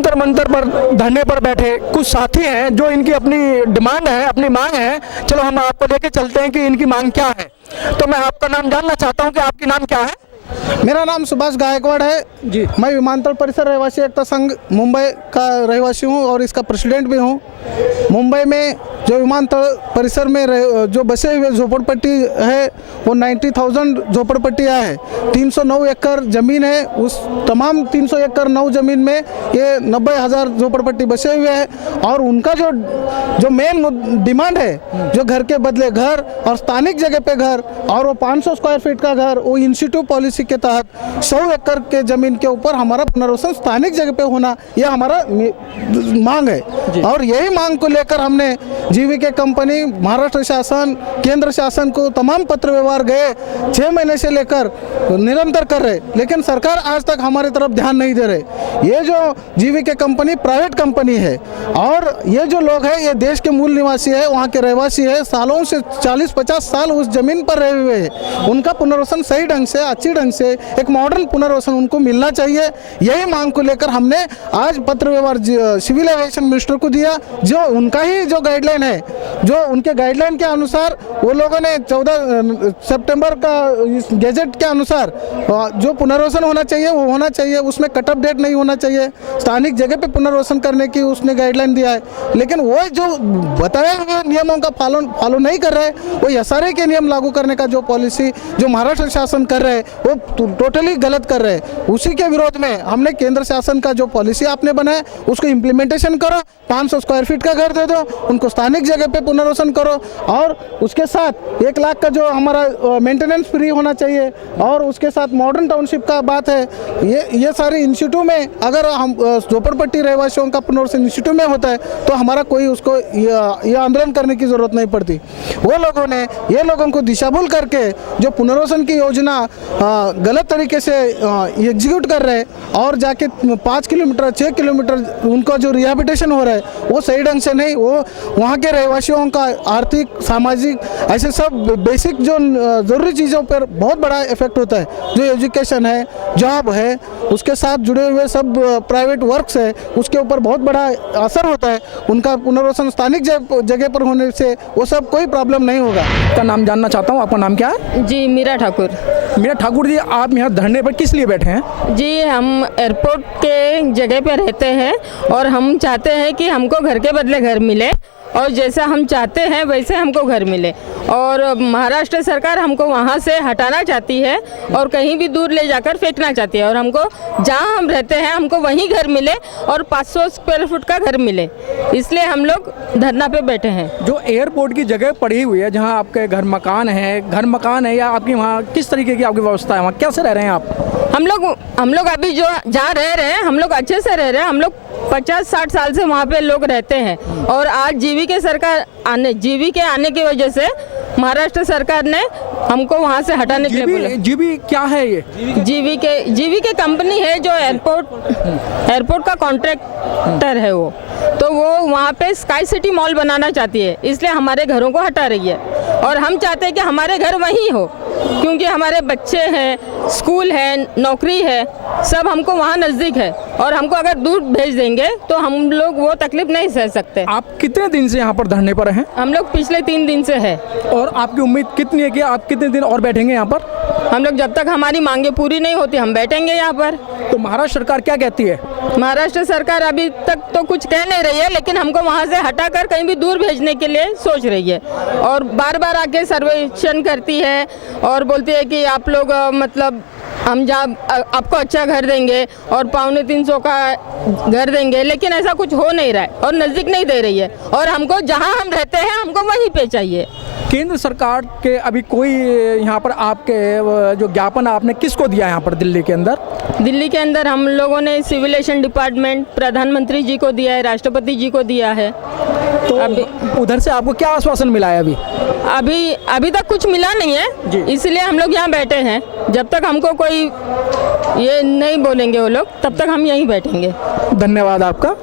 जंतर मंतर पर धरने पर बैठे कुछ साथी हैं जो इनकी अपनी डिमांड है, अपनी मांग है। चलो हम आपको लेके चलते हैं कि इनकी मांग क्या है। तो मैं आपका नाम जानना चाहता हूं कि आपकी नाम क्या है? मेरा नाम सुभाष गायकवाड़ है जी। मैं विमानतल परिसर रहवासी एकता संघ मुंबई का रहवासी हूं और इसका प्रेसिडेंट भी हूं। मुंबई में जो विमानतल परिसर में जो बसे हुए झोपड़पट्टी है वो 90,000 झोपड़पट्टियाँ है। 309 एकड़ ज़मीन है। उस तमाम 300 एकड़ 9 ज़मीन में ये 90,000 झोपड़पट्टी बसे हुए हैं और उनका जो मेन डिमांड है जो घर के बदले घर और स्थानिक जगह पे घर और वो 500 स्क्वायर फीट का घर, वो इंस्टीट्यूट पॉलिसी के तहत 100 एकड़ के ज़मीन के ऊपर हमारा पुनर्वसन स्थानिक जगह पे होना, यह हमारा मांग है। और यही मांग को लेकर हमने जीवीके कंपनी, महाराष्ट्र शासन, केंद्र शासन को तमाम पत्र व्यवहार गए 6 महीने से लेकर निरंतर कर रहे, लेकिन सरकार आज तक हमारे तरफ ध्यान नहीं दे रहे। ये जो जीवीके कंपनी प्राइवेट कंपनी है और ये जो लोग हैं ये देश के मूल निवासी है, वहाँ के रहवासी है, सालों से 40-50 साल उस जमीन पर रहे हुए हैं। उनका पुनर्वसन सही ढंग से, अच्छी ढंग से, एक मॉडर्न पुनर्वसन उनको मिलना चाहिए। यही मांग को लेकर हमने आज पत्र व्यवहार सिविल एविएशन मिनिस्टर को दिया। जो उनका ही जो गाइडलाइन है, जो उनके गाइडलाइन के अनुसार वो लोगों ने 14 सितंबर का इस गैजेट के अनुसार जो पुनर्वसन होना चाहिए वो होना चाहिए, उसमें कट ऑफ डेट नहीं होना चाहिए, स्थानिक जगह पे पुनर्वसन करने की उसने गाइडलाइन दिया है। लेकिन वो जो बताए हुए नियमों का फॉलो नहीं कर रहे, वो एसआरए के नियम लागू करने का जो पॉलिसी जो महाराष्ट्र शासन कर रहे हैं वो टोटली गलत कर रहे हैं। उसी के विरोध में हमने केंद्र शासन का जो पॉलिसी आपने बनाया उसको इम्प्लीमेंटेशन करो, 500 स्क्वायर फीट का घर दे दो, उनको स्थानिक जगह पे पुनर्वसन करो और उसके साथ 1 लाख का जो हमारा मेंटेनेंस फ्री होना चाहिए और उसके साथ मॉडर्न टाउनशिप का बात है। ये सारे इंस्टीट्यूट में अगर हम झोपड़पट्टी रहवासियों का पुनर्वसन इंस्टीट्यूट में होता है तो हमारा कोई उसको ये आंदोलन करने की जरूरत नहीं पड़ती। वो लोगों ने ये लोगों को दिशाभूल करके जो पुनर्वसन की योजना गलत तरीके से एग्जीक्यूट कर रहे और जाके 5 किलोमीटर 6 किलोमीटर उनका जो रिहेबिलिटेशन हो रहा है वो सही ढंग से नहीं, वो वहाँ के रहवासियों का आर्थिक, सामाजिक, ऐसे सब बेसिक जो ज़रूरी चीज़ों पर बहुत बड़ा इफेक्ट होता है। जो एजुकेशन है, जॉब है, उसके साथ जुड़े हुए सब प्राइवेट वर्क्स है, उसके ऊपर बहुत बड़ा असर होता है। उनका पुनर्वसन स्थानिक जगह पर होने से वो सब कोई प्रॉब्लम नहीं होगा। आपका नाम जानना चाहता हूँ, आपका नाम क्या है? जी, मीरा ठाकुर। मीरा ठाकुर जी, आप यहाँ धरने पर किस लिए बैठे हैं? जी, हम एयरपोर्ट के जगह पे रहते हैं और हम चाहते हैं कि हमको घर के बदले घर मिले और जैसा हम चाहते हैं वैसे हमको घर मिले। और महाराष्ट्र सरकार हमको वहाँ से हटाना चाहती है और कहीं भी दूर ले जाकर फेंकना चाहती है और हमको जहाँ हम रहते हैं हमको वहीं घर मिले और 500 स्क्वायर फुट का घर मिले, इसलिए हम लोग धरना पे बैठे हैं। जो एयरपोर्ट की जगह पड़ी हुई है जहाँ आपके घर मकान है या आपकी वहाँ किस तरीके की आपकी व्यवस्था है, वहाँ कैसे रह रहे हैं आप? हम लोग अभी जो जहाँ रह रहे हैं हम लोग अच्छे से रह रहे हैं। हम लोग 50-60 साल से वहाँ पे लोग रहते हैं और आज जीवी के आने की वजह से महाराष्ट्र सरकार ने हमको वहाँ से हटाने के लिए बोला। जीवी क्या है ये? जीवी के कंपनी है जो एयरपोर्ट का कॉन्ट्रैक्टर है वो, तो वो वहाँ पे स्काई सिटी मॉल बनाना चाहती है, इसलिए हमारे घरों को हटा रही है और हम चाहते हैं कि हमारे घर वहीं हो क्योंकि हमारे बच्चे हैं, स्कूल है, नौकरी है, सब हमको वहाँ नज़दीक है और हमको अगर दूर भेज देंगे तो हम लोग वो तकलीफ नहीं सह सकते। आप कितने दिन से यहाँ पर धरने पर हैं? हम लोग पिछले 3 दिन से है। और आपकी उम्मीद कितनी है कि आप कितने दिन और बैठेंगे यहाँ पर? हम लोग जब तक हमारी मांगे पूरी नहीं होती हम बैठेंगे यहाँ पर। तो महाराष्ट्र सरकार क्या कहती है? महाराष्ट्र सरकार अभी तक तो कुछ कह नहीं रही है, लेकिन हमको वहाँ से हटाकर कहीं भी दूर भेजने के लिए सोच रही है और बार बार आके सर्वेक्षण करती है और बोलती है कि आप लोग मतलब हम जहाँ आपको अच्छा घर देंगे और 250-300 का घर देंगे, लेकिन ऐसा कुछ हो नहीं रहा है और नज़दीक नहीं दे रही है और हमको जहाँ हम रहते हैं हमको वहीं पे चाहिए। केंद्र सरकार के अभी कोई यहाँ पर आपके जो ज्ञापन आपने किसको दिया यहाँ पर दिल्ली के अंदर? दिल्ली के अंदर हम लोगों ने सिविल एविएशन डिपार्टमेंट प्रधानमंत्री जी को दिया है, राष्ट्रपति जी को दिया है। तो अभी उधर से आपको क्या आश्वासन मिला है? अभी तक कुछ मिला नहीं है, इसलिए हम लोग यहाँ बैठे हैं। जब तक हमको कोई ये नहीं बोलेंगे वो लोग तब तक हम यहीं बैठेंगे। धन्यवाद आपका।